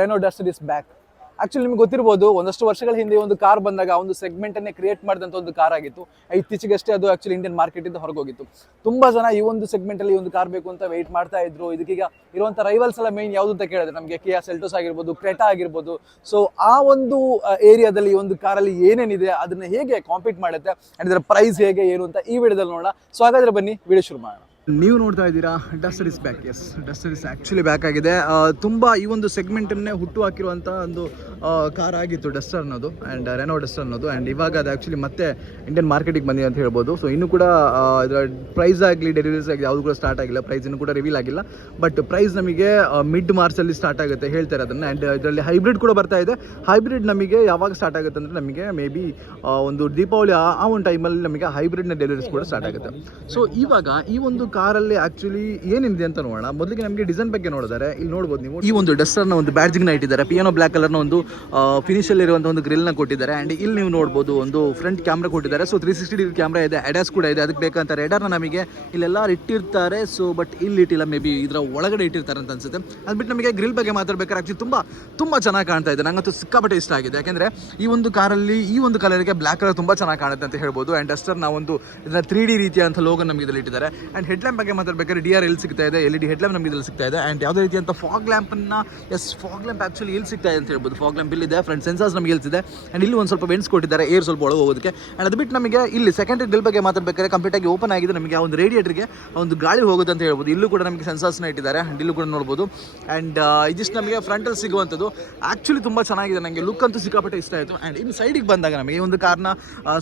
Renault Duster is back actually ನಿಮ್ಗೆ ಗೊತ್ತಿರ್ಬೋದು, ಒಂದಷ್ಟು ವರ್ಷಗಳ ಹಿಂದೆ ಒಂದು ಕಾರ್ ಬಂದಾಗ ಒಂದು ಸೆಗ್ಮೆಂಟ್ ಅನ್ನೇ ಕ್ರಿಯೇಟ್ ಮಾಡಿದಂಥ ಒಂದು ಕಾರ್ ಆಗಿತ್ತು. ಇತ್ತೀಚೆಗಷ್ಟೇ ಅದು ಆಕ್ಚುಲಿ ಇಂಡಿಯನ್ ಮಾರ್ಕೆಟ್ ಇಂದ ಹೊರಗೋಗಿತ್ತು. ತುಂಬಾ ಜನ ಈ ಒಂದು ಸೆಗ್ಮೆಂಟ್ ಅಲ್ಲಿ ಒಂದು ಕಾರ್ ಬೇಕು ಅಂತ ವೆಯ್ಟ್ ಮಾಡ್ತಾ ಇದ್ರು. ಇದಕ್ಕೀಗ ಇರುವಂತ ರೈವಲ್ಸ್ ಎಲ್ಲ ಮೇನ್ ಯಾವುದು ಅಂತ ಕೇಳಿದ್ರೆ ನಮಗೆ ಕಿಯಾ ಸೆಲ್ಟೋಸ್ ಆಗಿರ್ಬೋದು ಕ್ರೆಟಾ ಆಗಿರ್ಬೋದು. ಸೊ ಆ ಒಂದು ಏರಿಯಾದಲ್ಲಿ ಒಂದು ಕಾರಲ್ಲಿ ಏನೇನಿದೆ, ಅದನ್ನ ಹೇಗೆ ಕಾಂಪೀಟ್ ಮಾಡುತ್ತೆ ಅಂಡ್ ಇದರ ಪ್ರೈಸ್ ಹೇಗೆ, ಏನು ಅಂತ ಈ ವಿಡಿಯೋದಲ್ಲಿ ನೋಡೋಣ. ಸೊ ಹಾಗಾದ್ರೆ ಬನ್ನಿ ವಿಡಿಯೋ ಶುರು ಮಾಡೋಣ. ನೀವು ನೋಡ್ತಾ ಇದ್ದೀರಾ Duster is back yes Duster is actually back ಆಗಿದೆ. ತುಂಬ ಈ ಒಂದು ಸೆಗ್ಮೆಂಟನ್ನೇ ಹುಟ್ಟು ಹಾಕಿರುವಂಥ ಒಂದು ಕಾರ್ ಆಗಿತ್ತು ಡಸ್ಟರ್ ಅನ್ನೋದು ಆ್ಯಂಡ್ ರೆನೋ ಡಸ್ಟರ್ ಅನ್ನೋದು ಆ್ಯಂಡ್ ಇವಾಗ ಅದು ಆ್ಯಕ್ಚುಲಿ ಮತ್ತೆ ಇಂಡಿಯನ್ ಮಾರ್ಕೆಟಿಗೆ ಬಂದಿದೆ ಅಂತ ಹೇಳ್ಬೋದು. ಸೊ ಇನ್ನೂ ಕೂಡ ಇದರ ಪ್ರೈಸ್ ಆಗಲಿ ಡೆಲಿವರೀಸ್ ಆಗಲಿ ಯಾವುದು ಕೂಡ ಸ್ಟಾರ್ಟ್ ಆಗಿಲ್ಲ. ಪ್ರೈಸ್ ಇನ್ನೂ ಕೂಡ ರಿವೀಲ್ ಆಗಿಲ್ಲ. ಬಟ್ ಪ್ರೈಸ್ ನಮಗೆ ಮಿಡ್ ಮಾರ್ಚಲ್ಲಿ ಸ್ಟಾರ್ಟ್ ಆಗುತ್ತೆ ಹೇಳ್ತಾರೆ ಅದನ್ನು ಆ್ಯಂಡ್ ಇದರಲ್ಲಿ ಹೈಬ್ರಿಡ್ ಕೂಡ ಬರ್ತಾ ಇದೆ. ಹೈಬ್ರಿಡ್ ನಮಗೆ ಯಾವಾಗ ಸ್ಟಾರ್ಟ್ ಆಗುತ್ತೆ ಅಂದರೆ ನಮಗೆ ಮೇ ಬಿ ಒಂದು ದೀಪಾವಳಿ ಆ ಒಂದು ಟೈಮಲ್ಲಿ ನಮಗೆ ಹೈಬ್ರಿಡ್ನ ಡೆಲಿವರೀಸ್ ಕೂಡ ಸ್ಟಾರ್ಟ್ ಆಗುತ್ತೆ. ಸೊ ಇವಾಗ ಈ ಒಂದು ಕಾರಲ್ಲಿ ಆಕ್ಚುಲಿ ಏನಿದೆ ಅಂತ ನೋಡೋಣ. ಮೊದಲಿಗೆ ನಮಗೆ ಡಿಸೈನ್ ಬಗ್ಗೆ ನೋಡಿದರೆ, ಇಲ್ಲಿ ನೋಡ್ಬೋದು ನೀವು. ಈ ಒಂದು ಡಸ್ಟರ್ನ ಒಂದು ಬ್ಯಾಡ್ಜಿಂಗ್ನ ಇಟ್ಟಿದ್ದಾರೆ. ಪಿಯಾನೋ ಬ್ಲಾಕ್ ಕಲರ್ನ ಒಂದು ಫಿನಿಶಲ್ಲಿ ಇರುವಂಥ ಒಂದು ಗ್ರಿಲ್ನ ಕೊಟ್ಟಿದ್ದಾರೆ. ಆ್ಯಂಡ್ ಇಲ್ಲಿ ನೀವು ನೋಡ್ಬೋದು ಒಂದು ಫ್ರಂಟ್ ಕ್ಯಾಮ್ರಾ ಕೊಟ್ಟಿದ್ದಾರೆ. So three sixty degree camera ಇದೆ. ಅಡ್ಯಾಸ್ ಕೂಡ ಇದೆ. ಅದಕ್ಕೆ ಬೇಕಂತ ರೆಡರ್ನ ನಮಗೆ ಇಲ್ಲೆಲ್ಲ ಇಟ್ಟಿರ್ತಾರೆ. ಸೊ ಬಟ್ ಇಲ್ಲಿ ಇಟ್ಟಿಲ್ಲ. ಮೇ ಬಿ ಇದರ ಒಳಗಡೆ ಇಟ್ಟಿರ್ತಾರೆ ಅಂತ ಅನ್ಸುತ್ತೆ. ಅದು ಬಿಟ್ಟು ನಮಗೆ ಗ್ರಿಲ್ ಬಗ್ಗೆ ಮಾತಾಡ್ಬೇಕಾದ್ರೆ ಆಕ್ಚುಲಿ ತುಂಬ ತುಂಬ ಚೆನ್ನಾಗಿ ಕಾಣ್ತಾ ಇದೆ. ನಂಗಂತೂ ಸಿಕ್ಕಾಪಟ್ಟೆ ಇಷ್ಟ ಆಗಿದೆ. ಯಾಕೆಂದರೆ ಈ ಒಂದು ಕಾರಲ್ಲಿ, ಈ ಒಂದು ಕಲರ್ಗೆ ಬ್ಲ್ಯಾಕ್ ಕಲರ್ ತುಂಬ ಚೆನ್ನಾಗಿ ಕಾಣುತ್ತೆ ಅಂತ ಹೇಳ್ಬೋದು. ಆ್ಯಂಡ್ ಡಸ್ಟರ್ ನಾವು ಒಂದು ಇದನ್ನ ತ್ರೀ ಡಿ ರೀತಿಯಾದಂಥ ಲೋಗೋ ನಮಗೆ ಇದರಲ್ಲಿ ಇಟ್ಟಿದ್ದಾರೆ. ಆ್ಯಂಡ್ ಹೆಡ್ಲ್ಯಾಂಪ್ ಬಗ್ಗೆ ಮಾತಾಡ್ಬೇಕಾದ್ರೆ ಡಿ ಆರ್ ಎಲ್ಲಿ ಸಿಗ್ತಾ ಇದೆ ಎಲ್ ಇ ಡಿ ಹೆಡ್ಲ್ಯಾಂಪ್ ನಮಗೆ ಇದರಲ್ಲಿ ಸಿಗ್ತಾ ಇದೆ. ಆ್ಯಂಡ್ ಯಾವುದೇ ರೀತಿಯಂಥ ಫಾಗ್ ಲ್ಯಾಂಪನ್ನು ಎಸ್ ಫಾಗ್ ಲ್ಯಾಂಪ್ ಆ್ಯಕ್ಚುಲಿ ಇಲ್ಲಿ ಸಿಗ್ತಾ ಇದೆ ಅಂತ ಹೇಳ್ಬೋದು. ಫಾಗ್ ಲ್ಯಾಂಪ್ ಇಲ್ಲಿದೆ ಫ್ರೆಂಡ್ ಸೆನ್ಸರ್ಸ್ ನಮಗೆ ಇಲ್ಸಿದೆ ಆ್ಯಂಡ್ ಇಲ್ಲಿ ಒಂದು ಸ್ವಲ್ಪ ವೆಂಟ್ಸ್ ಕೊಟ್ಟಿದ್ದಾರೆ ಏರ್ ಸ್ವಲ್ಪ ಒಳಗೆ ಹೋಗೋದಕ್ಕೆ. ಆ್ಯಂಡ್ ಅದು ಬಿಟ್ಟು ನಮಗೆ ಇಲ್ಲಿ ಸೆಕೆಂಡ್ ಗ್ರಿಲ್ ಬಗ್ಗೆ ಮಾತಾಡಬೇಕಾದ್ರೆ ಕಂಪ್ಲೀಟ್ ಆಗಿ ಓಪನ್ ಆಗಿದೆ ನಮಗೆ ಆ ಒಂದು ರೇಡಿಯೇಟರ್ಗೆ ಒಂದು ಗಾಳಿ ಹೋಗುತ್ತೆ ಅಂತ ಹೇಳ್ಬೋದು. ಇಲ್ಲೂ ಕೂಡ ನಮಗೆ ಸೆನ್ಸರ್ಸ್ನ ಇಟ್ಟಿದ್ದಾರೆ ಆ್ಯಂಡ್ ಇಲ್ಲೂ ಕೂಡ ನೋಡ್ಬೋದು. ಆ್ಯಂಡ್ ಇದಿಷ್ಟು ನಮಗೆ ಫ್ರಂಟಲ್ಲಿ ಸಿಗುವಂಥದ್ದು. ಆ್ಯಕ್ಚುಲಿ ತುಂಬ ಚೆನ್ನಾಗಿದೆ ನನಗೆ ಲುಕ್ ಅಂತೂ ಸಿಕ್ಕಾಪಟ್ಟೆ ಇಷ್ಟ ಆಯಿತು. ಆ್ಯಂಡ್ ಇನ್ನು ಸೈಡಿಗೆ ಬಂದಾಗ ನಮಗೆ ಈ ಒಂದು ಕಾರ್ನ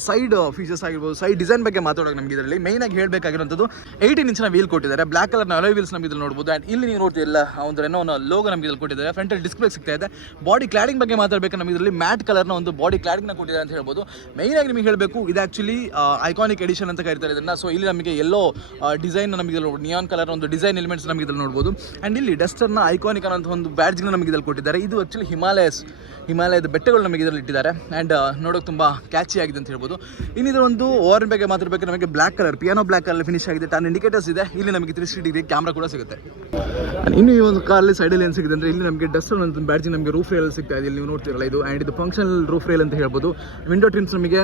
ಸೈಡ್ ಫೀಚರ್ಸ್ ಆಗಿರ್ಬೋದು ಸೈಡ್ ಡಿಸೈನ್ ಬಗ್ಗೆ ಮಾತಾಡೋಕೆ ನಮಗೆ ಇದರಲ್ಲಿ ಮೇಯ್ನಾಗಿ ಆಗಿ ಹೇಳಬೇಕಾಗಿರುವಂಥದ್ದು ಏಯ್ಟೀನ್ ಇಂಚಿನ ವೀಲ್ ಕೊಟ್ಟಿದ್ದಾರೆ. ಬ್ಲಾಕ್ ಕಲರ್ನ ಅಲೋ ವೀಲ್ಸ್ ನಮಗೆ ಇದ್ರಲ್ಲಿ ನೋಡಬಹುದು ಅಂಡ್ ಇಲ್ಲಿ ನೀವು ನೋಡ್ತಿಲ್ಲ ಒಂದು ರೆನೋ ಲೋಗೋ ನಮಗೆ ಇಲ್ಲಿ ಕೊಟ್ಟಿದ್ದಾರೆ. ಫ್ರಂಟಲ್ಲಿ ಡಿಸ್ಪ್ಲೇ ಸಿಗ್ತಾ ಇದೆ. ಬಾಡಿ ಕ್ಲಾಡಿಂಗ್ ಬಗ್ಗೆ ಮಾತಾಡಬೇಕು ನಮಗೆ ಇದರಲ್ಲಿ ಮ್ಯಾಟ್ ಕಲರ್ನ ಒಂದು ಬಾಡಿ ನ ಕೊಟ್ಟಿದ್ದಾರೆ ಅಂತ ಹೇಳ್ಬೋದು. ಮೈನ್ ಆಗಿ ನಿಮಗೆ ಹೇಳಬೇಕು, ಇದು ಆಕ್ಚುಲಿ ಐಕಾನಿಕ್ ಎಡಿಷನ್ ಅಂತ ಕರೀತಾರೆ ಇದನ್ನ. ಸೊ ಇಲ್ಲಿ ನಮಗೆ ಎಲ್ಲೋ ಡಿಸೈನ್ ನಮಗೆ ನಿಯಾನ್ ಕಲರ್ ಒಂದು ಡಿಸೈನ್ ಎಲಿಮೆಂಟ್ಸ್ ನಮಗೆ ಇದ್ರಲ್ಲಿ ನೋಡಬಹುದು ಅಂಡ್ ಇಲ್ಲಿ ಡಸ್ಟರ್ನ ಐಕಾನಿಕ್ ಅನ್ನೋ ಒಂದು ಬ್ಯಾಡ್ಜ್ನ ನಮಗೆ ಇದ್ರಲ್ಲಿ ಕೊಟ್ಟಿದ್ದಾರೆ. ಇದು ಆ್ಯಕ್ಚುಲಿ ಹಿಮಾಲಯಸ್ ಹಿಮಾಲಯದ ಬೆಟ್ಟಗಳು ನಮಗೆ ಇದರಲ್ಲಿ ಇಟ್ಟಿದ್ದಾರೆ. ಅಂಡ್ ನೋಡೋಕೆ ತುಂಬ ಕ್ಯಾಚಿ ಆಗಿದೆ ಅಂತ ಹೇಳ್ಬೋದು. ಇನ್ನು ಇದರ ಒಂದು ಓವರ್ ಬಗ್ಗೆ ಮಾತಾಡಬೇಕು ನಮಗೆ black colour piano black colour finish ಆಗಿದೆ. ಟರ್ನ್ ಇದೆ, ಇಲ್ಲಿ ನಮಗೆ ತ್ರೀ ಸಿಕ್ಸ್ಟಿ ಡಿಗ್ರಿ ಕ್ಯಾಮ್ರಾ ಕೂಡ ಸಿಗುತ್ತೆ. ಇನ್ನು ಈ ಒಂದು ಕಾರಲ್ಲಿ ಸೈಡಲ್ಲಿ ಏನು ಸಿಗುತ್ತೆ ಅಂದರೆ ಇಲ್ಲಿ ನಮಗೆ ಡಸ್ಟರ್ ಅಂತ ಬ್ಯಾಡ್ಜಿ ನಮಗೆ ರೂಫ್ ರೇಲ್ ಸಿಗ್ತಾ ಇದೆ. ಇಲ್ಲಿ ನೀವು ನೋಡ್ತಿರಲ್ಲ ಇದು. ಆ್ಯಂಡ್ ಇದು ಫಂಕ್ಷನಲ್ ರೂಫ್ ರೇಲ್ ಅಂತ ಹೇಳ್ಬೋದು. ವಿಂಡೋ ಟ್ರಿಮ್ಸ್ ನಮಗೆ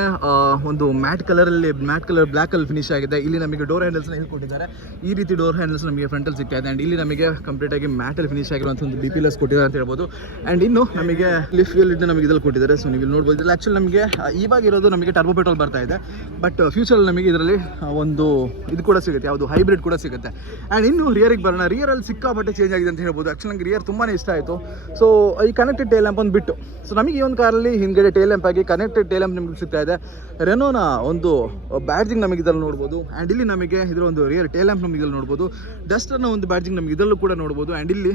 ಒಂದು ಮ್ಯಾಟ್ ಕಲರಲ್ಲಿ ಮ್ಯಾಟ್ ಕಲರ್ ಬ್ಲ್ಯಾಕ್ ಅಲ್ಲಿ ಫಿನಿಶ್ ಆಗಿದೆ. ಇಲ್ಲಿ ನಮಗೆ ಡೋರ್ ಹ್ಯಾಂಡಲ್ಸ್ನ ಹೇಳ್ಕೊಟ್ಟಿದ್ದಾರೆ. ಕೊಟ್ಟಿದ್ದಾರೆ ಈ ರೀತಿ ಡೋರ್ ಹ್ಯಾಂಡಲ್ಸ್ ನಮಗೆ ಫ್ರಂಟಲ್ಲಿ ಸಿಗ್ತಾ ಇದೆ. ಆ್ಯಂಡ್ ಇಲ್ಲಿ ನಮಗೆ ಕಂಪ್ಲೀಟ್ ಆಗಿ ಮ್ಯಾಟಲ್ಲಿ ಫಿನಿಶ್ ಆಗಿರುವಂಥ ಒಂದು ಡಿ ಪಿ ಲಸ್ ಕೊಟ್ಟಿದ್ದಾರೆ ಅಂತ ಹೇಳ್ಬೋದು. ಆ್ಯಂಡ್ ಇನ್ನು ನಮಗೆ ವೀಲ್ ಇದನ್ನ ನಮಗೆ ಇದ್ರಲ್ಲಿ ಕೊಟ್ಟಿದ್ದಾರೆ. ಸೊ ನೀವು ನೋಡ್ಬೋದು ಇಲ್ಲಿ ಆ್ಯಕ್ಚುಲಿ ನಮಗೆ ಇವಾಗ ಇರೋದು ನಮಗೆ ಟರ್ಬೋ ಪೆಟ್ರೋಲ್ ಬರ್ತಾ ಇದೆ. ಬಟ್ ಫ್ಯೂಚರಲ್ಲಿ ನಮಗೆ ಇದರಲ್ಲಿ ಒಂದು ಇದು ಕೂಡ ಸಿಗುತ್ತೆ. ಯಾವುದು ಹೈಬ್ರಿಡ್ ಕೂಡ ಸಿಗುತ್ತೆ. ಆ್ಯಂಡ್ ಇನ್ನು ರಿಯರಿಗೆ ಬರೋಣ. ರಿಯರಲ್ಲಿ ಸಿಕ್ಕಾಪಟ್ಟೆ ಚೇಂಜ್ ಆಗಿದೆ ಅಂತ ಹೇಳ್ಬೋದು. ಆ್ಯಕ್ಚುಲಿ ನಂಗೆ ರಿಯರ್ ತುಂಬಾ ಇಷ್ಟ ಆಯಿತು. ಸೊ ಈ ಕನೆಕ್ಟೆಡ್ ಟೇಲ್ ಲ್ಯಾಂಪ್ ಒಂದು ಬಿಟ್ಟು. ಸೊ ನಮಗೆ ಈ ಒಂದು ಕಾರಲ್ಲಿ ಹಿಂದ್ಗಡೆ ಟೇಲ್ ಲ್ಯಾಂಪ್ ಆಗಿ ಕನೆಕ್ಟೆಡ್ ಟೇಲ್ ಲ್ಯಾಂಪ್ ನಿಮಗೆ ಸಿಗ್ತಾ ಇದೆ. ರೆನೋನ ಒಂದು ಬ್ಯಾಡ್ಜಿಂಗ್ ನಮಗೆ ಇದರಲ್ಲಿ ನೋಡ್ಬೋದು. ಆ್ಯಂಡ್ ಇಲ್ಲಿ ನಮಗೆ ಇದರ ಒಂದು ರಿಯರ್ ಟೇಲ್ ಲ್ಯಾಂಪ್ ನಮಗೆ ಇದರಲ್ಲಿ ನೋಡ್ಬೋದು. ಡಸ್ಟರ್ನ ಒಂದು ಬ್ಯಾಡ್ಜಿಂಗ್ ನಮಗೆ ಇದರಲ್ಲೂ ಕೂಡ ನೋಡ್ಬೋದು. ಆ್ಯಂಡ್ ಇಲ್ಲಿ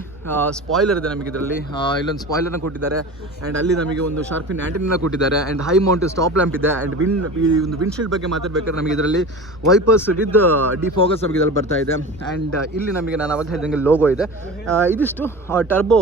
ಸ್ಪಾಯ್ಲರ್ ಇದೆ ನಮಗೆ ಇದರಲ್ಲಿ. ಇಲ್ಲೊಂದು ಸ್ಪಾಯ್ಲರ್ನ ಕೊಟ್ಟಿದ್ದಾರೆ. ಆ್ಯಂಡ್ ಅಲ್ಲಿ ನಮಗೆ ಒಂದು ಶಾರ್ಪಿನ್ ಆ್ಯಂಟಿನ ಕೊಟ್ಟಿದ್ದಾರೆ. And high mount stop lamp ಇದೆ. ಆ್ಯಂಡ್ ವಿನ್ ಈ ಒಂದು ವಿಂಡ್ಶೀಲ್ಡ್ ಬಗ್ಗೆ ಮಾತಾಡ್ಬೇಕಾದ್ರೆ ನಮಗೆ ಇದರಲ್ಲಿ ವೈಪರ್ಸ್ ವಿತ್ ಡಿಫೋಗಸ್ ನಮಗೆ ಇದರಲ್ಲಿ ಬರ್ತಾ ಇದೆ. ಆ್ಯಂಡ್ ಇಲ್ಲಿ ನಮಗೆ ನಾನು ಅವಾಗ ಹೇಳಿದಂಗೆ ಲೋಗೋ ಇದೆ. ಇದಿಷ್ಟು ಟರ್ಬೋ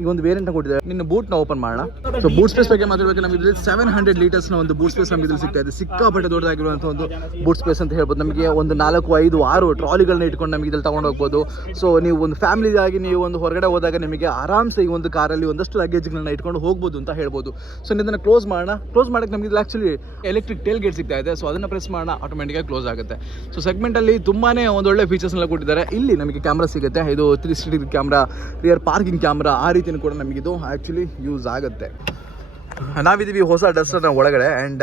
ಈಗ ಒಂದು ವೇರಿಯಂಟ್ ಕೊಟ್ಟಿದ್ದಾರೆ. ನಿನ್ನ ಬೂಟ್ನ ಓಪನ್ ಮಾಡೋಣ. ಸೊ ಬೂಟ್ ಸ್ಪೇಸ್ ಬಗ್ಗೆ ಮಾತಾಡಬೇಕು. ನಮಗೆ ಇದರಲ್ಲಿ ಸೆವೆನ್ ಹಂಡ್ರೆಡ್ ಲೀಟರ್ಸ್ನ ಒಂದು ಬೂಟ್ ಸ್ಪೇಸ್ ನಮಗೆ ಇದ್ರಲ್ಲಿ ಸಿಗ್ತಾ ಇದೆ. ಸಿಕ್ಕಾಪಟ್ಟೆ ದೊಡ್ಡದಾಗಿರುವಂಥ ಒಂದು ಬೂಟ್ ಸ್ಪೇಸ್ ಅಂತ ಹೇಳ್ಬೋದು. ನಮಗೆ ಒಂದು ನಾಲ್ಕು, ಐದು, ಆರು ಟ್ರಾಲಿಗಳನ್ನ ಇಟ್ಕೊಂಡು ನಮಗೆ ಇದ್ರಲ್ಲಿ ತಗೊಂಡು ಹೋಗ್ಬೋದು. ಸೊ ನೀವು ಒಂದು ಫ್ಯಾಮಿಲಿ ಆಗಿ ನೀವು ಒಂದು ಹೊರಗಡೆ ಹೋದಾಗ ನಿಮಗೆ ಆರಾಮ್ಸೆ ಈ ಒಂದು ಕಾರಲ್ಲಿ ಒಂದಷ್ಟು ಲಗೇಜ್ಗಳನ್ನ ಇಟ್ಕೊಂಡು ಹೋಗ್ಬೋದು ಅಂತ ಹೇಳ್ಬೋದು. ಸೊ ಇದನ್ನು ಕ್ಲೋಸ್ ಮಾಡೋಣ. ಕ್ಲೋಸ್ ಮಾಡಕ್ಕೆ ನಮಗೆ ಇಲ್ಲಿ ಆ್ಯಕ್ಚುಲಿ ಎಲೆಕ್ಟ್ರಿಕ್ ಟೇಲ್ ಗೇಟ್ ಸಿಗ್ತಾ ಇದೆ. ಸೊ ಅದನ್ನು ಪ್ರೆಸ್ ಮಾಡೋಣ. ಆಟೋಮೆಟಿಕಾಗಿ ಕ್ಲೋಸ್ ಆಗುತ್ತೆ. ಸೊ ಸೆಗ್ಮೆಂಟಲ್ಲಿ ತುಂಬಾ ಒಂದೊಳ್ಳೆ ಫೀಚರ್ಸ್ನೆಲ್ಲ ಕೊಟ್ಟಿದ್ದಾರೆ. ಇಲ್ಲಿ ನಮಗೆ ಕ್ಯಾಮ್ರಾ ಸಿಗುತ್ತೆ. ಇದು three degree camera rear parking camera ಆ ರೀತಿಯೂ ಕೂಡ ನಮಗಿದು ಆ್ಯಕ್ಚುಲಿ ಯೂಸ್ ಆಗುತ್ತೆ. ನಾವಿದ್ದೀವಿ ಹೊಸ ಡಸ್ಟರ್ನ ಒಳಗಡೆ ಆ್ಯಂಡ್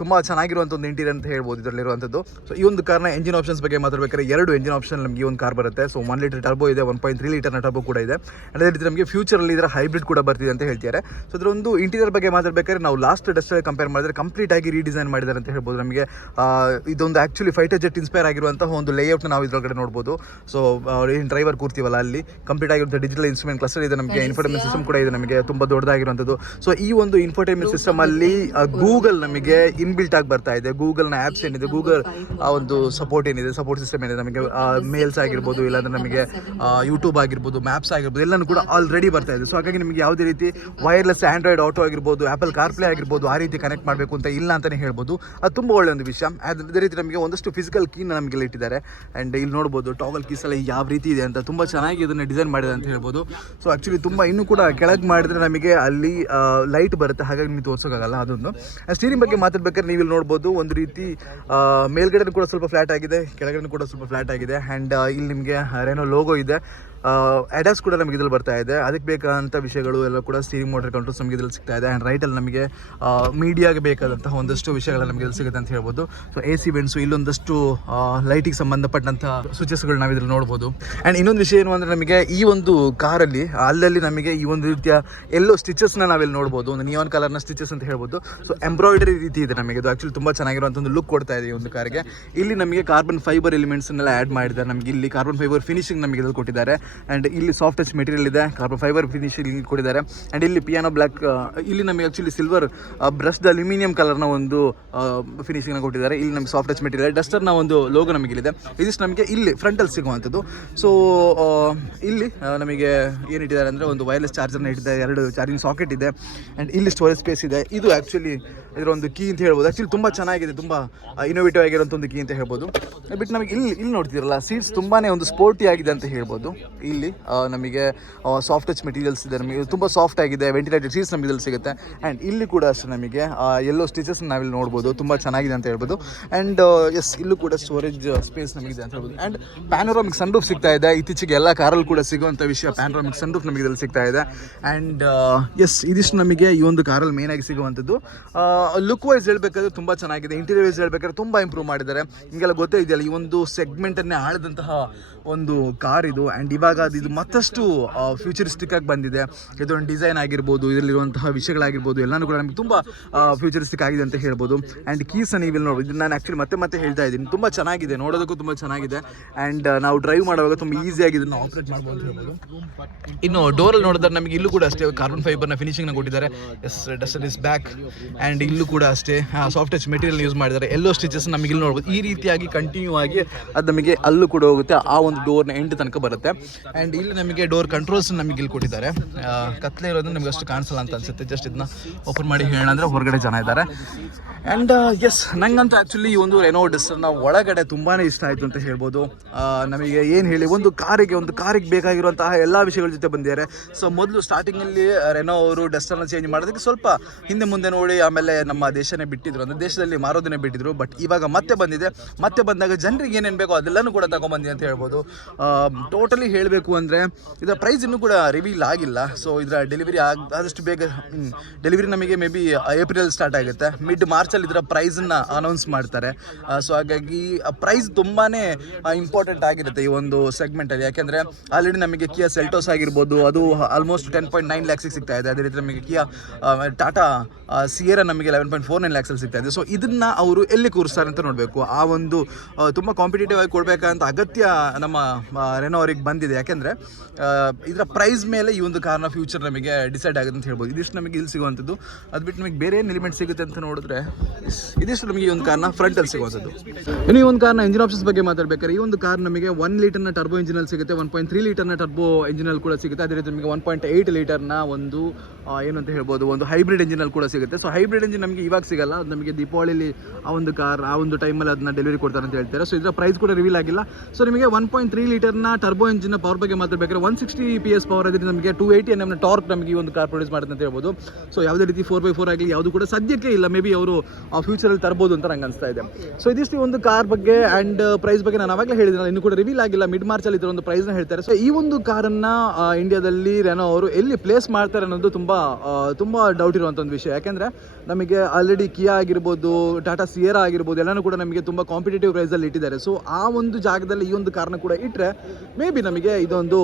ತುಂಬ ಚೆನ್ನಾಗಿರುವಂಥ ಒಂದು ಇಂಟೀರಿಯರ್ ಅಂತ ಹೇಳ್ಬೋದು ಇದರಲ್ಲಿರುವಂಥದ್ದು ಸೊ ಈ ಒಂದು ಕಾರ್ನ ಎಂಜಿನ್ ಆಪ್ಷನ್ಸ್ ಬಗ್ಗೆ ಮಾತಾಡಬೇಕಾದ್ರೆ ಎರಡು ಎಂಜಿನ್ ಆಪ್ಷನ್ ನಮಗೆ ಈ ಒಂದು ಕಾರ್ ಬರುತ್ತೆ. ಸೊ ಒನ್ ಲೀಟರ್ ಟರ್ಬೋ ಇದೆ ಒನ್ ಪಾಯಿಂಟ್ ತ್ರೀ ಲೀಟರ್ನ ಟರ್ಬೋ ಕೂಡ ಇದೆ. ಅದೇ ರೀತಿ ನಮಗೆ ಫ್ಯೂಚರಲ್ಲಿ ಇದರ ಹೈಬ್ರಿಡ್ ಕೂಡ ಬರ್ತಿದೆ ಅಂತ ಹೇಳ್ತಾರೆ ಸೊ ಇದರ ಒಂದು ಇಂಟೀರಿಯರ್ ಬಗ್ಗೆ ಮಾತಾಡಬೇಕಾದ್ರೆ ನಾವು ಲಾಸ್ಟ್ ಡಸ್ಟರ್ ಕಂಪೇರ್ ಮಾಡಿದ್ರೆ ಕಂಪ್ಲೀಟ್ ಆಗಿ ರೀಡಿಸೈನ್ ಮಾಡಿದ್ದಾರೆ ಅಂತ ಹೇಳ್ಬೋದು ನಮಗೆ. ಇದೊಂದು ಆಕ್ಚುಲಿ ಫೈಟರ್ ಜೆಟ್ ಇನ್ಸ್ಪೈರ್ ಆಗಿರುವಂತಹ ಒಂದು ಲೇಔಟ್ನ ನಾವು ಇದರೊಳಗಡೆ ನೋಡ್ಬೋದು. ಸೊ ಏನು ಡ್ರೈವರ್ ಕೂರ್ತೀವಲ್ಲ ಅಲ್ಲಿ ಕಂಪ್ಲೀಟ್ ಆಗಿರುವಂಥ ಡಿಜಿಟಲ್ ಇನ್ಸ್ಟ್ರೂಮೆಂಟ್ ಕ್ಲಸ್ಟರ್ ಇದೆ ನಮಗೆ ಇನ್ಫಾರ್ಮೇಷನ್ ಸಿಸ್ಟಮ್ ಕೂಡ ಇದೆ ನಮಗೆ ತುಂಬ ದೊಡ್ಡದಾಗಿರುವಂಥದ್ದು. ಸೊ ಈ ಒಂದು ಇನ್ಫೋಟೈನ್ಮೆಂಟ್ ಸಿಸ್ಟಮ್ ಅಲ್ಲಿ ಗೂಗಲ್ ನಮಗೆ ಇನ್ಬಿಲ್ಟ್ ಆಗಿ ಬರ್ತಾ ಇದೆ. ಗೂಗಲ್ನ ಆ್ಯಪ್ಸ್ ಏನಿದೆ ಗೂಗಲ್ ಆ ಒಂದು ಸಪೋರ್ಟ್ ಏನಿದೆ ಸಪೋರ್ಟ್ ಸಿಸ್ಟಮ್ ಏನಿದೆ, ನಮಗೆ ಮೇಲ್ಸ್ ಆಗಿರ್ಬೋದು, ಇಲ್ಲಾಂದ್ರೆ ನಮಗೆ ಯೂಟ್ಯೂಬ್ ಆಗಿರ್ಬೋದು ಮ್ಯಾಪ್ಸ್ ಆಗಿರ್ಬೋದು, ಎಲ್ಲನೂ ಕೂಡ ಆಲ್ರೆಡಿ ಬರ್ತಾ ಇದೆ. ಸೊ ಹಾಗಾಗಿ ನಿಮಗೆ ಯಾವುದೇ ರೀತಿ ವೈರ್ಲೆಸ್ ಆಂಡ್ರಾಯ್ಡ್ ಆಟೋ ಆಗಿರ್ಬೋದು ಆಪಲ್ ಕಾರ್ಪ್ಲೇ ಆಗಿರ್ಬೋದು, ಆ ರೀತಿ ಕನೆಕ್ಟ್ ಮಾಡಬೇಕು ಅಂತ ಇಲ್ಲ ಅಂತಾನೆ ಹೇಳ್ಬೋದು. ಅದು ತುಂಬ ಒಳ್ಳೆ ಒಂದು ವಿಷಯ. ಅದೇ ರೀತಿ ನಮಗೆ ಒಂದಷ್ಟು ಫಿಸಿಕಲ್ ಕೀನ ನಮಗೆ ಇಟ್ಟಿದ್ದಾರೆ. ಆ್ಯಂಡ್ ಇಲ್ಲಿ ನೋಡ್ಬೋದು ಟಾಗಲ್ ಕೀಸ್ ಎಲ್ಲ ಯಾವ ರೀತಿ ಇದೆ ಅಂತ ತುಂಬ ಚೆನ್ನಾಗಿ ಇದನ್ನು ಡಿಸೈನ್ ಮಾಡಿದೆ ಅಂತ ಹೇಳ್ಬೋದು. ಸೊ ಆ್ಯಕ್ಚುಲಿ ತುಂಬ ಇನ್ನೂ ಕೂಡ ಕೆಳಗೆ ಮಾಡಿದ್ರೆ ನಮಗೆ ಅಲ್ಲಿ ಲೈಟ್ ಬರುತ್ತೆ, ಹಾಗಾಗಿ ನಿಮಗೆ ತೋರ್ಸೋಕ್ಕಾಗಲ್ಲ ಅದೊಂದು. ಸ್ಟೀರಿಂಗ್ ಬಗ್ಗೆ ಮಾತಾಡ್ಬೇಕಾದ್ರೆ ನೀವು ಇಲ್ಲಿ ನೋಡ್ಬೋದು, ಒಂದು ರೀತಿ ಮೇಲ್ಗಡೆ ಕೂಡ ಸ್ವಲ್ಪ ಫ್ಲಾಟ್ ಆಗಿದೆ ಕೆಳಗಡೆ ಕೂಡ ಸ್ವಲ್ಪ ಫ್ಲಾಟ್ ಆಗಿದೆ ಆ್ಯಂಡ್ ಇಲ್ಲಿ ನಿಮಗೆ ರೇನೋ ಲೋಗೋ ಇದೆ. ಅಡ್ಯಾಸ್ ಕೂಡ ನಮಗೆ ಇದ್ರಲ್ಲಿ ಬರ್ತಾ ಇದೆ. ಅದಕ್ಕೆ ಬೇಕಾದಂಥ ವಿಷಯಗಳು ಎಲ್ಲ ಕೂಡ ಸ್ಟೀರಿಂಗ್ ಮೋಟರ್ ಕಂಟ್ರೋಲ್ಸ್ ನಮಗೆ ಇದ್ರಲ್ಲಿ ಸಿಗ್ತಾ ಇದೆ. ಆ್ಯಂಡ್ ರೈಟಲ್ಲಿ ನಮಗೆ ಮೀಡಿಯಾಗೆ ಬೇಕಾದಂತಹ ಒಂದಷ್ಟು ವಿಷಯಗಳು ನಮಗೆ ಇಲ್ಲಿ ಸಿಗುತ್ತೆ ಅಂತ ಹೇಳ್ಬೋದು. ಸೊ ಎ ಸಿ ಬೆಂಡ್ಸು ಇಲ್ಲೊಂದಷ್ಟು ಲೈಟಿಗೆ ಸಂಬಂಧಪಟ್ಟಂಥ ಸ್ವಿಚಸ್ಗಳು ನಾವು ಇದ್ರಲ್ಲಿ ನೋಡ್ಬೋದು. ಆ್ಯಂಡ್ ಇನ್ನೊಂದು ವಿಷಯ ಏನು ಅಂದರೆ ನಮಗೆ ಈ ಒಂದು ಕಾರಲ್ಲಿ ಅಲ್ಲಲ್ಲಿ ನಮಗೆ ಈ ಒಂದು ರೀತಿಯ ಎಲ್ಲೋ ಸ್ಟಿಚಸ್ನ ನಾವಿಲ್ಲಿ ನೋಡ್ಬೋದು. ಒಂದು ನಿಯಾನ್ ಕಲರ್ನ ಸ್ಟಿಚಸ್ ಅಂತ ಹೇಳ್ಬೋದು. ಸೊ ಎಂಬ್ರಾಯ್ಡರಿ ರೀತಿ ಇದೆ ನಮಗೆ. ಇದು ಆ್ಯಕ್ಚುಲಿ ತುಂಬ ಚೆನ್ನಾಗಿರುವಂಥ ಒಂದು ಲುಕ್ ಕೊಡ್ತಾ ಇದೆ ಈ ಒಂದು ಕಾರಿಗೆ ಇಲ್ಲಿ ನಮಗೆ ಕಾರ್ಬನ್ ಫೈಬರ್ ಎಲಿಮೆಂಟ್ಸ್ನೆಲ್ಲ ಆ್ಯಡ್ ಮಾಡಿದ್ದಾರೆ. ನಮಗೆ ಇಲ್ಲಿ ಕಾರ್ಬನ್ ಫೈಬರ್ ಫಿನಿಶಿಂಗ್ ನಮಗೆ ಇದ್ರಲ್ಲಿ ಕೊಟ್ಟಿದ್ದಾರೆ. ಆ್ಯಂಡ್ ಇಲ್ಲಿ ಸಾಫ್ಟ್ ಟಚ್ ಮೆಟೀರಿಯಲ್ ಇದೆ. ಕಾರ್ಬನ್ ಫೈಬರ್ ಫಿನಿಶಿಂಗ್ ಕೊಟ್ಟಿದ್ದಾರೆ. ಆ್ಯಂಡ್ ಇಲ್ಲಿ ಪಿಯಾನೋ ಬ್ಲ್ಯಾಕ್ ಇಲ್ಲಿ ನಮಗೆ ಆ್ಯಕ್ಚುಲಿ ಸಿಲ್ವರ್ ಬ್ರಷ್ಡ್ ಅಲ್ಯೂಮಿನಿಯಂ ಕಲರ್ನ ಒಂದು ಫಿನಿಶಿಂಗ್ನ ಕೊಟ್ಟಿದ್ದಾರೆ. ಇಲ್ಲಿ ನಮಗೆ ಸಾಫ್ಟ್ ಟಚ್ ಮೆಟೀರಿಯಲ್ ಡಸ್ಟರ್ನ ಒಂದು ಲೋಗೋ ನಮಗೆ ಇಲ್ಲಿದೆ ಇದಿಷ್ಟು ನಮಗೆ ಇಲ್ಲಿ ಫ್ರಂಟಲ್ಲಿ ಸಿಗುವಂಥದ್ದು. ಸೊ ಇಲ್ಲಿ ನಮಗೆ ಏನು ಇಟ್ಟಿದ್ದಾರೆ ಅಂದರೆ ಒಂದು ವೈರ್ಲೆಸ್ ಚಾರ್ಜರ್ನ ಇಟ್ಟಿದ್ದಾರೆ. ಎರಡು ಚಾರ್ಜಿಂಗ್ ಸಾಕೆಟ್ ಇದೆ. ಆ್ಯಂಡ್ ಇಲ್ಲಿ ಸ್ಟೋರೇಜ್ ಸ್ಪೇಸ್ ಇದೆ. ಇದು ಆ್ಯಕ್ಚುಲಿ ಇದರ ಒಂದು ಕೀ ಅಂತ ಹೇಳ್ಬೋದು. ಆ್ಯಕ್ಚುಲಿ ತುಂಬ ಚೆನ್ನಾಗಿದೆ. ತುಂಬ ಇನೋವೇಟಿವ್ ಆಗಿರೋಂಥ ಒಂದು ಕೀ ಅಂತ ಹೇಳ್ಬೋದು. ಬಿಟ್ಟು ನಮಗೆ ಇಲ್ಲಿ ಇಲ್ಲಿ ನೋಡ್ತಿರಲ್ಲ ಸೀಟ್ಸ್ ತುಂಬಾ ಒಂದು ಸ್ಪೋರ್ಟಿ ಆಗಿದೆ ಅಂತ ಹೇಳ್ಬೋದು. ಇಲ್ಲಿ ನಮಗೆ ಸಾಫ್ಟ್ ಟಚ್ ಮೆಟೀರಿಯಲ್ಸ್ ಇದೆ. ನಮಗೆ ತುಂಬ ಸಾಫ್ಟ್ ಆಗಿದೆ ವೆಂಟಿಲೇಟೆಡ್ ಸೀಟ್ಸ್ ನಮಗೆ ಸಿಗುತ್ತೆ. ಆ್ಯಂಡ್ ಇಲ್ಲಿ ಕೂಡ ಅಷ್ಟೇ ನಮಗೆ ಎಲ್ಲೋ ಸ್ಟಿಚಸ್ ನಾವಿಲ್ಲಿ ನೋಡ್ಬೋದು. ತುಂಬ ಚೆನ್ನಾಗಿದೆ ಅಂತ ಹೇಳ್ಬೋದು. ಆ್ಯಂಡ್ ಎಸ್ ಇಲ್ಲೂ ಕೂಡ ಸ್ಟೋರೇಜ್ ಸ್ಪೇಸ್ ನಮಗಿದೆ ಅಂತ ಹೇಳ್ಬೋದು. ಆ್ಯಂಡ್ ಪ್ಯಾನೋರಾಮಿಕ್ ಸನ್ರೂಫ್ ಸಿಗ್ತಾ ಇದೆ. ಇತ್ತೀಚೆಗೆ ಎಲ್ಲ ಕಾರಲ್ಲಿ ಕೂಡ ಸಿಗುವಂಥ ವಿಷಯ ಪ್ಯಾನೋರಾಮಿಕ್ ಸನ್ರೂಫ್ ನಮಗೆ ಇದರಲ್ಲಿ ಸಿಗ್ತಾ ಇದೆ. ಆ್ಯಂಡ್ ಎಸ್ ಇದಿಷ್ಟು ನಮಗೆ ಈ ಒಂದು ಕಾರಲ್ಲಿ ಮೇನ್ ಆಗಿ ಸಿಗುವಂಥದ್ದು. ಲುಕ್ ವೈಸ್ ಹೇಳಬೇಕಾದ್ರೆ ತುಂಬ ಚೆನ್ನಾಗಿದೆ. ಇಂಟೀರಿಯರ್ ವೈಸ್ ಹೇಳ್ಬೇಕಾದ್ರೆ ತುಂಬ ಇಂಪ್ರೂವ್ ಮಾಡಿದ್ದಾರೆ. ನಿಮಗೆಲ್ಲ ಗೊತ್ತೇ ಇದೆಯಲ್ಲ, ಈ ಒಂದು ಸೆಗ್ಮೆಂಟನ್ನೇ ಆಳಿದಂತಹ ಒಂದು ಕಾರ್ ಇದು. ಆ್ಯಂಡ್ ಇವಾಗ ಅದು ಇದು ಮತ್ತಷ್ಟು ಫ್ಯೂಚರಿಸ್ಟಿಕ್ ಆಗಿ ಬಂದಿದೆ. ಇದೊಂದು ಡಿಸೈನ್ ಆಗಿರ್ಬೋದು, ಇದರಲ್ಲಿರುವಂತಹ ವಿಷಯಗಳಾಗಿರ್ಬೋದು, ಎಲ್ಲಾನು ಕೂಡ ನಮಗೆ ತುಂಬ ಫ್ಯೂಚರಿಸ್ಟಿಕ್ ಆಗಿದೆ ಅಂತ ಹೇಳ್ಬೋದು. ಆ್ಯಂಡ್ ಕೀಸ್ ನೀವು ಇಲ್ಲಿ ನೋಡೋದು ನಾನು ಆ್ಯಕ್ಚುಲಿ ಮತ್ತೆ ಮತ್ತೆ ಹೇಳ್ತಾ ಇದ್ದೀನಿ. ತುಂಬ ಚೆನ್ನಾಗಿದೆ, ನೋಡೋದಕ್ಕೂ ತುಂಬ ಚೆನ್ನಾಗಿದೆ. ಆ್ಯಂಡ್ ನಾವು ಡ್ರೈವ್ ಮಾಡುವಾಗ ತುಂಬ ಈಸಿಯಾಗಿ ಇದನ್ನು ಆಪ್ರೇಟ್ ಮಾಡ್ಬೋದು ಅಂತ ಹೇಳ್ಬೋದು. ಇನ್ನು ಡೋರಲ್ಲಿ ನೋಡಿದ್ರೆ ನಮಗೆ ಇಲ್ಲೂ ಕೂಡ ಅಷ್ಟೇ ಕಾರ್ಬನ್ ಫೈಬರ್ನ ಫಿನಿಶಿಂಗ್ನ ಕೊಟ್ಟಿದ್ದಾರೆ. Yes Duster is back and ಇಲ್ಲೂ ಕೂಡ ಅಷ್ಟೇ ಸಾಫ್ಟ್ ಟಚ್ ಮೆಟೀರಿಯಲ್ ಯೂಸ್ ಮಾಡಿದ್ದಾರೆ. ಎಲ್ಲೋ ಸ್ಟಿಚಸ್ ನಮಗೆ ಇಲ್ಲಿ ನೋಡ್ಬೋದು. ಈ ರೀತಿಯಾಗಿ ಕಂಟಿನ್ಯೂ ಆಗಿ ಅದು ನಮಗೆ ಅಲ್ಲೂ ಕೂಡ ಹೋಗುತ್ತೆ. ಆ ಒಂದು ಡೋರ್ನ ಎಂಟು ತನಕ ಬರುತ್ತೆ. ಆ್ಯಂಡ್ ಇಲ್ಲಿ ನಮಗೆ ಡೋರ್ ಕಂಟ್ರೋಲ್ಸ್ ನಮಗೆ ಇಲ್ಲಿ ಕೊಟ್ಟಿದ್ದಾರೆ. ಕತ್ಲೆ ಇರೋದು ನಮಗೆ ಅಷ್ಟು ಕಾಣಿಸಲ್ಲ ಅಂತ ಅನ್ಸುತ್ತೆ. ಜಸ್ಟ್ ಇದನ್ನ ಓಪನ್ ಮಾಡಿ ಹೇಳಂದ್ರೆ ಹೊರಗಡೆ ಜನ ಇದ್ದಾರೆ. ಆ್ಯಂಡ್ ಎಸ್ ನಂಗಂತೂ ಆ್ಯಕ್ಚುಲಿ ಈ ಒಂದು ರೆನೋ ಡಿಸ್ಟರ್ನ ಒಳಗಡೆ ತುಂಬಾ ಇಷ್ಟ ಆಯಿತು ಅಂತ ಹೇಳ್ಬೋದು. ನಮಗೆ ಏನು ಹೇಳಿ, ಒಂದು ಕಾರಿಗೆ ಒಂದು ಕಾರಿಗೆ ಬೇಕಾಗಿರುವಂತಹ ಎಲ್ಲ ವಿಷಯಗಳ ಜೊತೆ ಬಂದಿದ್ದಾರೆ. ಸೊ ಮೊದಲು ಸ್ಟಾರ್ಟಿಂಗಲ್ಲಿ ರೆನೋ ಅವರು ಡಸ್ಟರ್ನ ಚೇಂಜ್ ಮಾಡೋದಕ್ಕೆ ಸ್ವಲ್ಪ ಹಿಂದೆ ಮುಂದೆ ನೋಡಿ ಆಮೇಲೆ ನಮ್ಮ ದೇಶನೇ ಬಿಟ್ಟಿದ್ರು. ಅಂದರೆ ದೇಶದಲ್ಲಿ ಮಾರೋದನ್ನೇ ಬಿಟ್ಟಿದ್ರು. ಬಟ್ ಇವಾಗ ಮತ್ತೆ ಬಂದಿದೆ. ಮತ್ತೆ ಬಂದಾಗ ಜನರಿಗೆ ಏನೇನು ಬೇಕೋ ಅದೆಲ್ಲನೂ ಕೂಡ ತಗೊಂಬಂದಿ ಅಂತ ಹೇಳ್ಬೋದು. ಟೋಟಲಿ ಹೇಳಬೇಕು ಅಂದರೆ ಇದರ ಪ್ರೈಸ್ ಇನ್ನೂ ಕೂಡ ರಿವೀಲ್ ಆಗಿಲ್ಲ. ಸೊ ಇದರ ಡೆಲಿವರಿ ಆಗ, ಆದಷ್ಟು ಬೇಗ ಡೆಲಿವರಿ ನಮಗೆ ಮೇ ಬಿ ಏಪ್ರಿಲ್ ಸ್ಟಾರ್ಟ್ ಆಗುತ್ತೆ. ಮಿಡ್ ಮಾರ್ಚಲ್ಲಿ ಇದರ ಪ್ರೈಸನ್ನು ಅನೌನ್ಸ್ ಮಾಡ್ತಾರೆ. ಸೊ ಹಾಗಾಗಿ ಪ್ರೈಸ್ ತುಂಬಾ ಇಂಪಾರ್ಟೆಂಟ್ ಆಗಿರುತ್ತೆ ಈ ಒಂದು ಸೆಗ್ಮೆಂಟಲ್ಲಿ ಯಾಕೆಂದರೆ ಆಲ್ರೆಡಿ ನಮಗೆ ಕಿಯಾ ಸೆಲ್ಟೋಸ್ ಆಗಿರ್ಬೋದು, ಅದು ಆಲ್ಮೋಸ್ಟ್ ಟೆನ್ ಪಾಯಿಂಟ್ ನೈನ್ ಲ್ಯಾಕ್ಸಿಗೆ ಸಿಗ್ತಾ ಇದೆ. ಅದೇ ರೀತಿ ನಮಗೆ ಕಿಯಾ ಟಾಟಾ ಸಿಯರ ನಮಗೆ ಲೆವೆನ್ ಪಾಯಿಂಟ್ ಫೋರ್ ನೈನ್ ಲ್ಯಾಕ್ಸಲ್ಲಿ ಸಿಗ್ತಾ ಇದೆ. ಸೊ ಇದನ್ನ ಅವರು ಎಲ್ಲಿ ಕೂರಿಸ್ತಾರೆ ಅಂತ ನೋಡಬೇಕು. ಆ ಒಂದು ತುಂಬ ಕಾಂಪಿಟೇಟಿವ್ ಆಗಿ ಕೊಡಬೇಕಂತ ಅಗತ್ಯ ನಮ್ಮ ರೆನೋ ಅವ್ರಿಗೆ ಬಂದಿದೆ. ಯಾಕೆಂದರೆ ಇದರ ಪ್ರೈಸ್ ಮೇಲೆ ಈ ಒಂದು ಕಾರ್ನ ಫ್ಯೂಚರ್ ನಮಗೆ ಡಿಸೈಡ್ ಆಗುತ್ತೆ ಅಂತ ಹೇಳ್ಬೋದು. ಇದಿಷ್ಟು ನಮಗೆ ಇಲ್ಲಿ ಸಿಗುವಂಥದ್ದು. ಅದು ಬಿಟ್ಟು ನಮಗೆ ಬೇರೆ ಏನು ಎಲಿಮೆಂಟ್ ಸಿಗುತ್ತೆ ಅಂತ ನೋಡಿದ್ರೆ, ಇದಿಷ್ಟು ನಮಗೆ ಈ ಒಂದು ಕಾರ್ನ ಫ್ರಂಟಲ್ಲಿ ಸಿಗುವಂಥದ್ದು. ಇನ್ನು ಈ ಒಂದು ಕಾರ್ನ ಇಂಜಿನ್ ಆಪ್ಷನ್ಸ್ ಬಗ್ಗೆ ಮಾತಾಡಬೇಕಾದ್ರೆ, ಈ ಒಂದು ಕಾರ್ ನಮಗೆ ಒನ್ ಲೀಟರ್ನ ಟರ್ಬೋ ಇಂಜಿನಲ್ಲಿ ಸಿಗುತ್ತೆ ಒನ್ ಪಾಯಿಂಟ್ ತ್ರೀ ಲೀಟರ್ನ ಟರ್ಬೋ ಇಂಜಿನಲ್ಲಿ ಕೂಡ ಸಿಗುತ್ತೆ. ಅದೇ ರೀತಿ ನಮಗೆ ಒನ್ ಪಾಯಿಂಟ್ ಏಯ್ಟ್ ಲೀಟರ್ನ ಒಂದು ಏನು ಅಂತ ಹೇಳ್ಬೋದು, ಒಂದು ಹೈಬ್ರಿಡ್ ಇಂಜಿನಲ್ಲಿ ಕೂಡ ಸಿಗುತ್ತೆ. ಸೊ ಹೈಬ್ರಿಡ್ ಇಂಜಿನ್ ನಮಗೆ ಇವಾಗ ಸಿಗಲ್ಲ. ಅದು ನಮಗೆ ದೀಪಾವಳಿಲಿ ಆ ಒಂದು ಕಾರ್, ಆ ಒಂದು ಟೈಮಲ್ಲಿ ಅದನ್ನ ಡೆಲಿವರಿ ಕೊಡ್ತಾರೆ ಅಂತ ಹೇಳ್ತಾರೆ. ಸೊ ಇದರ ಪ್ರೈಸ್ ಕೂಡ ರಿವೀಲ್ ಆಗಿಲ್ಲ. ಸೊ ನಿಮಗೆ ಒನ್ ಪಾಯಿಂಟ್ ತ್ರೀ ಲೀಟರ್ನ ಟರ್ಬೋ ಇಂಜಿನ್ ಪವರ್ ಬಗ್ಗೆ ಮಾತಾಡಬೇಕಾದ್ರೆ one sixty P S power ಆದರೆ ನಮಗೆ ಟೂ ಏಯ್ಟಿ ಎನ್ ಎಮ್ನ ಟಾರ್ಕ್ ನಮಗೆ ಈ ಒಂದು ಕಾರ್ ಪ್ರೊಡ್ಯೂಸ್ ಮಾಡುತ್ತೆ ಅಂತ ಹೇಳ್ಬೋದು. ಸೊ ಯಾವುದೇ ರೀತಿ ಫೋರ್ ಬೈ ಫೋರ್ ಆಗಲಿ ಯಾವುದು ಕೂಡ ಸದ್ಯಕ್ಕೆ ಇಲ್ಲ. ಮೇ ಬಿ ಅವರು ಆ ಫ್ಯೂಚರಲ್ಲಿ ತರ್ಬೋದು ಅಂತ ನಂಗೆ ಅನಿಸ್ತಾ ಇದೆ. ಸೊ ಇದಿಷ್ಟು ಒಂದು ಕಾರ್ ಬಗ್ಗೆ ಆ್ಯಂಡ್ ಪ್ರೈಸ್ ಬಗ್ಗೆ ನಾನು ಅವಾಗಲೇ ಹೇಳಿದ್ರೆ ಇನ್ನು ಕೂಡ ರಿವೀಲ್ ಆಗಿಲ್ಲ. ಮಿಡ್ ಮಾರ್ಚಲ್ಲಿ ಇದರ ಒಂದು ಪ್ರೈಸ್ನ ಹೇಳ್ತಾರೆ. ಸೊ ಈ ಒಂದು ಕಾರನ್ನು ಇಂಡಿಯಾದಲ್ಲಿ ರೆನೋ ಅವರು ಎಲ್ಲಿ ಪ್ಲೇಸ್ ಮಾಡ್ತಾರೆ ಅನ್ನೋದು ತುಂಬ ತುಂಬ ಡೌಟ್ ಇರುವಂಥ ಒಂದು ವಿಷಯ. ಯಾಕೆಂದರೆ ನಮಗೆ ಆಲ್ರೆಡಿ ಕಿಯಾ ಆಗಿರ್ಬೋದು ಟಾಟಾ ಸಿಯರಾ ಆಗಿರ್ಬೋದು, ಎಲ್ಲನೂ ಕೂಡ ನಮಗೆ ತುಂಬ ಕಾಂಪಿಟೇಟಿವ್ ಪ್ರೈಸಲ್ಲಿ ಇಟ್ಟಿದ್ದಾರೆ. ಸೊ ಆ ಒಂದು ಜಾಗದಲ್ಲಿ ಈ ಒಂದು ಕಾರಣ ಕೂಡ ಇಟ್ಟರೆ ಮೇ ಬಿ ನಮಗೆ ಇದೊಂದು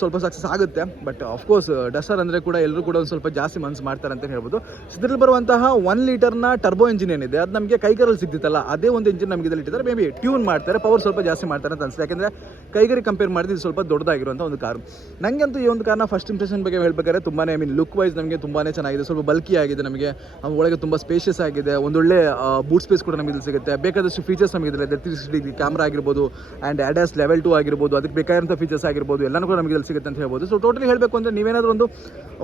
ಸ್ವಲ್ಪ ಸಕ್ಸಸ್ ಆಗುತ್ತೆ. ಬಟ್ ಆಫ್ಕೋರ್ಸ್ ಡಸರ್ ಅಂದರೆ ಕೂಡ ಎಲ್ಲರೂ ಕೂಡ ಒಂದು ಸ್ವಲ್ಪ ಜಾಸ್ತಿ ಮನ್ಸು ಮಾಡ್ತಾರೆ ಅಂತ ಹೇಳ್ಬೋದು. ಇದ್ರಲ್ಲಿ ಬರುವಂತಹ ಒನ್ ಲೀಟರ್ನ ಟರ್ಬೋ ಇಂಜಿನ್ ಏನಿದೆ, ಅದು ನಮಗೆ ಕೈಗರಲ್ಲಿ ಸಿಗ್ತಿತ್ತಲ್ಲ, ಅದೇ ಒಂದು ಇಂಜಿನ್ ನಮಗೆ ಇದರಲ್ಲಿ ಇಟ್ಟಿದ್ದಾರೆ. ಮೇ ಬಿ ಟ್ಯೂನ್ ಮಾಡ್ತಾರೆ ಪವರ್ ಸ್ವಲ್ಪ ಜಾಸ್ತಿ ಮಾಡ್ತಾರೆ ಅಂತ ಅನ್ಸುತ್ತೆ. ಯಾಕೆಂದರೆ ಕೈಗರಿ ಕಂಪೇರ್ ಮಾಡಿದ್ರೆ ಇದು ಸ್ವಲ್ಪ ದೊಡ್ಡದಾಗಿರುವಂಥ ಒಂದು ಕಾರ್. ನನಗಂತೂ ಈ ಒಂದು ಕಾರ್ನ ಫಸ್ಟ್ ಇಂಪ್ರೆಷನ್ ಬಗ್ಗೆ ಹೇಳ್ಬೇಕಾದ್ರೆ ತುಂಬಾ ಐ ಮೀನ್ ಲುಕ್ ವೈಸ್ ನಮಗೆ ತುಂಬಾ ಚೆನ್ನಾಗಿದೆ. ಸ್ವಲ್ಪ ಬಲ್ಕಿ ಆಗಿದೆ ನಮಗೆ. ಒಳಗೆ ತುಂಬ ಸ್ಪೇಷಿಯಸ್ ಆಗಿದೆ. ಒಂದೊಳ್ಳೆ ಬೂಟ್ ಸ್ಪೇಸ್ ಕೂಡ ನಮಗೆ ಇಲ್ಲಿ ಸಿಗುತ್ತೆ. ಬೇಕಾದಷ್ಟು ಫೀಚರ್ಸ್ ನಮಗೆ ಇದರಲ್ಲಿ ತ್ರೀ ಸಿಕ್ಸ್ಟಿ ಡಿಗ್ರಿ ಕ್ಯಾಮ್ರಾ ಆಗಿರ್ಬೋದು ಆ್ಯಂಡ್ ಅಡ್ಯಾಸ್ ಲೆವೆಲ್ ಟು ಆಗಿರ್ಬೋದು, ಅದಕ್ಕೆ ಬೇಕಾಗಿರೋಂಥ ಫೀಚರ್ಸ್ ಆಗಿರ್ಬೋದು, ಎಲ್ಲನೂ ಕೂಡ ನಮಗೆ ಇಲ್ಲಿ ಸಿಗುತ್ತೆ ಅಂತ ಹೇಳ್ಬೋದು. ಸೊ ಟೋಟಲಿ ಹೇಳಬೇಕು ಅಂದರೆ ನೀವೇನಾದರೂ ಒಂದು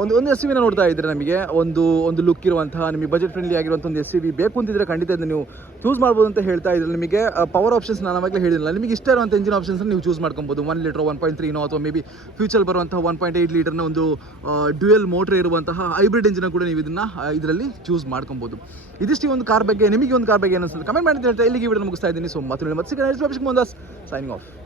ಒಂದು ಒಂದು ಎಸ್ ವಿನ ನೋಡ್ತಾ ಇದ್ದರೆ ನಮಗೆ ಒಂದು ಒಂದು ಲುಕ್ ಇರುವಂತಹ, ನಿಮಗೆ ಬಜೆಟ್ ಫ್ರೆಂಡ್ಲಿ ಆಗಿರುವಂಥ ಒಂದು ಎಸ್ ವಿ ಬೇಕು ಅಂತಿದ್ರೆ ಖಂಡಿತ ಇದನ್ನು ನೀವು ಚೂಸ್ ಮಾಡ್ಬೋದು ಅಂತ ಹೇಳ್ತಾ ಇದ್ರೆ ನಿಮಗೆ ಪವರ್ ಆಪ್ಷನ್ಸ್ ನಾನು ಆವಾಗಲೇ ಹೇಳಿಲ್ಲ ನಿಮಗೆ ಇಷ್ಟ ಇರುವಂಥ ಇಂಜಿನ್ ಆಪ್ಷನ್ಸ್ ನೀವು ಚೂಸ್ ಮಾಡ್ಕೊಬೋದು. ಒನ್ ಲೀಟರ್ ಒನ್ ಪಾಯಿಂಟ್ ತ್ರೀನೋ ಅಥವಾ ಮೇ ಬಿ ಫ್ಯೂಚರ್ ಬರುವಂತಹ ಒನ್ ಪಾಯಿಂಟ್ ಏಯ್ಟ್ ಲೀಟರ್ನ ಒಂದು ಡ್ಯೂಯಲ್ ಮೋಟರ್ ಇರುವಂತಹ ಹೈಬ್ರಿಡ್ ಇಂಜಿನ್ ಕೂಡ ನೀವು ಇದನ್ನು ಇದರಲ್ಲಿ ಚೂಸ್ ಮಾಡ್ಕೊಬೋದು. ಇದಿಷ್ಟು ಒಂದು ಕಾರ್ ಬಗ್ಗೆ, ನಿಮಗೆ ಒಂದು ಕಾರ್ ಬಗ್ಗೆ ಏನಿಸುತ್ತೆ ಕಮೆಂಟ್ ಮಾಡಿ ಹೇಳ್ತಾ ಇಲ್ಲಿಗೆ ವಿಡಿಯೋ ಮುಗಿಸ್ತಾ ಇದ್ದೀನಿ. ಸೊ ಮತ್ತೆ ಮತ್ತೆ ಸಿಗೋಣ. Signing off